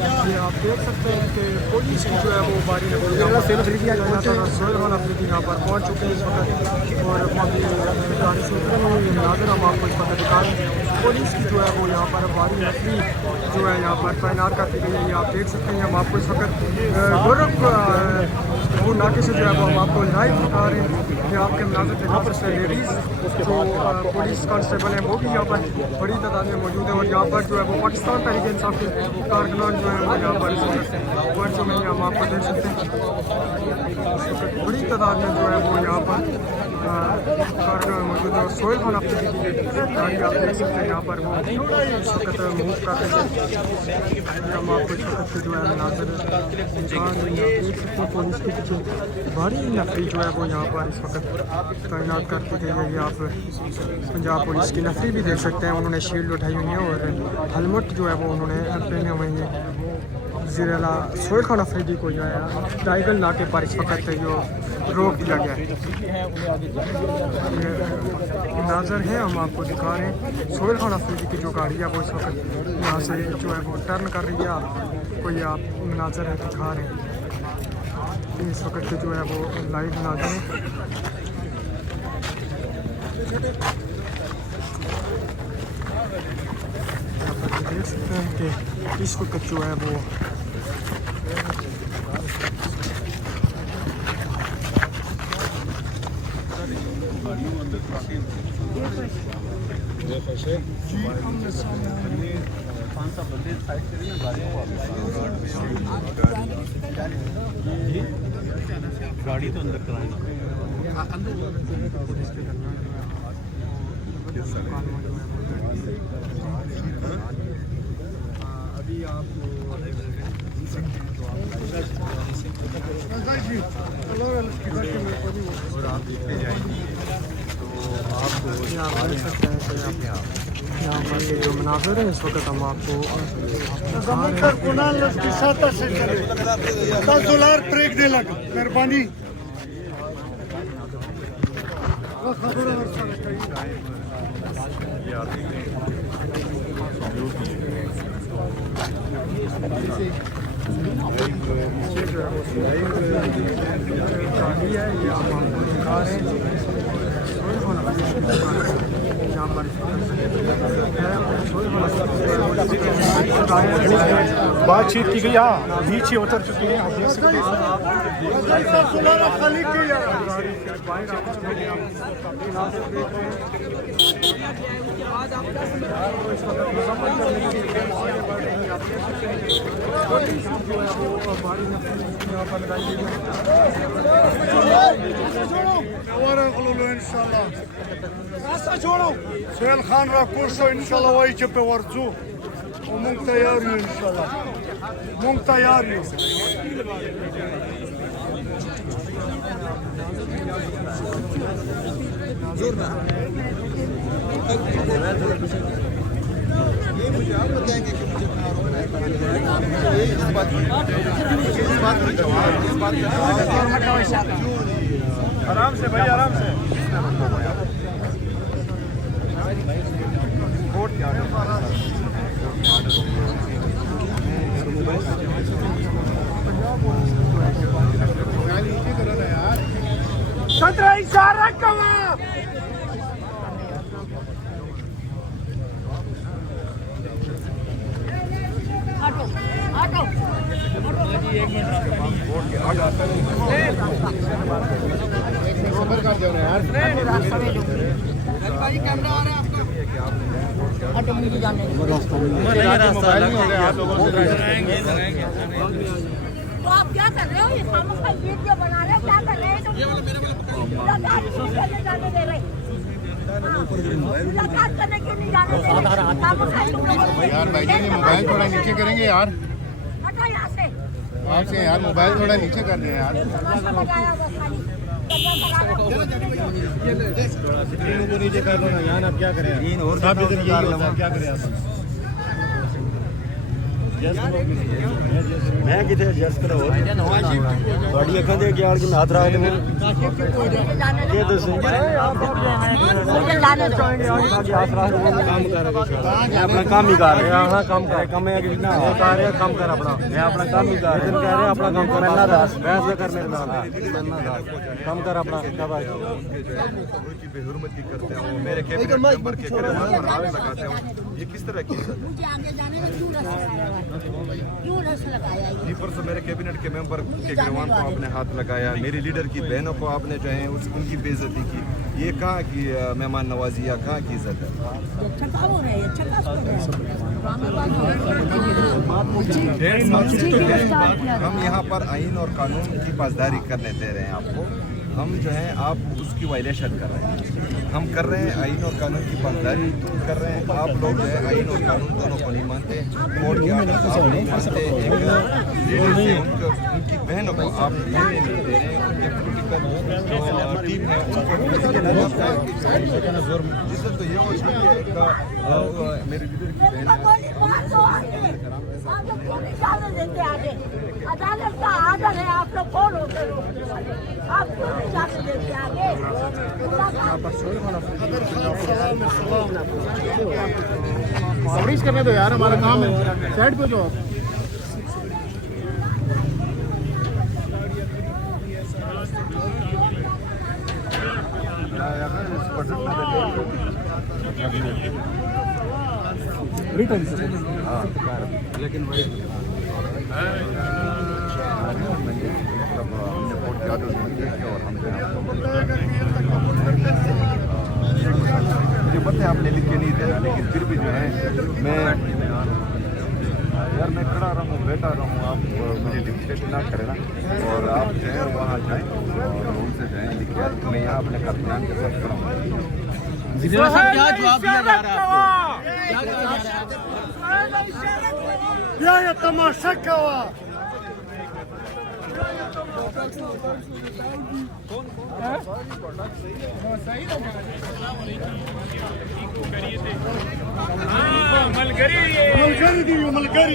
ये आप देख सकते हैं कि पुलिस की जो है वो बारी सोहेल खान अफरीदी यहाँ पर पहुँच चुके हैं इस वक्त और अभी गाड़ी से उतरे हुए नाजर हम आपको इस वक्त दिखा रहे हैं। पुलिस की जो है वो यहाँ पर बारी नफरी जो है यहाँ पर तैनात कर दी गई है। ये आप देख सकते हैं हम आपको इस वक्त गोरखपुर नाके से जो है वो हम आपको लाइव दिखा रहे हैं। ये आपके मनाज़िर दिखा सकते हैं। लेडीज़ जो पुलिस कांस्टेबल हैं वो भी यहाँ पर बड़ी तादाद में मौजूद है और यहाँ पर जो है वो पाकिस्तान तहरीक इंसाफ के कारकुनान जो है वो यहाँ पर वर्चों में हम आपको देख सकते हैं। बड़ी तादाद में जो है वो यहाँ पर कारकुनान मौजूद है। सोहेल खान अफरीदी की गाड़ी आप देख सकते हैं यहाँ पर वो इस वक्त मूव कर रहे हैं। हम आपको इस वक्त जो है मनाज़िर देख सकते हैं। पुलिस के पीछे बड़ी नफरी जो है वो यहाँ पर इस वक्त तैनात कर दी गई है। ये आप पंजाब पुलिस की नफरी भी देख सकते हैं। उन्होंने शील्ड उठाई हुई है और हेलमेट जो है वो उन्होंने पहने हुए हैं। ज़िला सोहेल खान अफरीदी को जो है टाइगर नाके पर इस वक्त जो रोक दिया गया है। नाजर है हम आपको दिखा रहे हैं। सोहेल खान अफरीदी की जो गाड़ी है वो इस वक्त यहाँ से जो है वो टर्न कर रही है। कोई आप नाजर है दिखा रहे हैं। इस वक्त के जो है वो लाइव नाजर है। देख सकते हैं कि इस वक्त जो है वो गाड़ी तो अंदर कराएंगे। अभी आप और आप देखते जाएंगे तो आपको यहाँ पर देख सकते हैं कि यहाँ पर के जो मनाज़िर हैं इस वक्त हम आपको ब्रेक दे लगा मेहरबानी बातचीत की गई। हाँ नीचे उतर चुकी है। आप देख सकते हैं सोहेल खान राकोशो इंशाल्लाह वही पे वर्जू मुंग तैयार हूँ इंशाल्लाह मुंग तैयार हूँ मुझे आप बताएंगे कि मुझे आराम से भाई आराम से। सत्रह इशारा कमा तो आप क्या कर रहे हो? ये खामोखा वीडियो बना रहे हो, क्या कर रहे हैं तुम? जाने दे रहे मुलाकात करने के लिए जाने दे रहे। यार भाई जी मोबाइल थोड़ा नीचे करेंगे यार। हटो यहाँ से। आपसे यार मोबाइल थोड़ा नीचे कर दें यार। नीचे कर दो ना यार। अब क्या करें? क्या करें? मैं कितने एडजस्ट करो थोड़ी अखा दे के आड़ के हाथ रख दे ये दसो काम कर मैं अपना काम ही कर रहा हां काम कर काम है कि ना वो कर रहा काम कर अपना मैं अपना काम ही कर रहा कह रहे अपना काम कर ना दास बहस कर मेरे नाल काम कर अपना शाबाश की बेहुरमती करते हैं मेरे कैबिनेट मेंबर के गिरफ्तार पर हाथ लगाते हैं ये किस तरह की इज्जत है? मुझे आगे जाने में क्यों रस लगाया ये? नहीं परसों मेरे कैबिनेट के मेंबर के गिरवान को आपने हाथ लगाया, मेरी लीडर की बहनों को आपने जो है उनकी बेइज्जती की। ये कहाँ की मेहमान नवाजी या कहाँ की इज्जत है? हम यहाँ पर आइन और कानून की पासदारी करने दे रहे हैं आपको। हम जो है आप उसकी वायलेशन कर रहे हैं। हम कर रहे हैं आइन और कानून की पासदारी कर रहे हैं। आप लोग जो है आइन और कानून दोनों को नहीं मानते, कोर्ट के आदेश आप नहीं मानते। एक लीडर से उनकी बहनों को आप मिलने नहीं दे रहे हैं। उनके पोलिटिकल टीम है उनको जिससे तो ये हो सकती है मेरे लीडर की बहन अदालत का आर्डर है, आप लोग कौन होते हो? आप क्यों नहीं जाने देते आगे? कवरेज करने दो यार, हमारा काम है। साइड पे जो रिटर्न से लेकिन भाई हमने कोर्ट के आदेश नहीं दिए और हमने मुझे पता है आपने लिख के नहीं देना, लेकिन फिर भी जो है मैं यार मैं खड़ा रहा हूँ बैठा रहा हूँ, आप मुझे डिक्टेट ना करें ना। और आप जो है वहाँ जाएँ और उनसे जो है लिख के मैं यहाँ अपने कप्तान के साथ खड़ा हूँ। क्या जवाब दिया जा रहा है? ये तमाशा क्या हुआ? मलगरी थी बिल्कुल।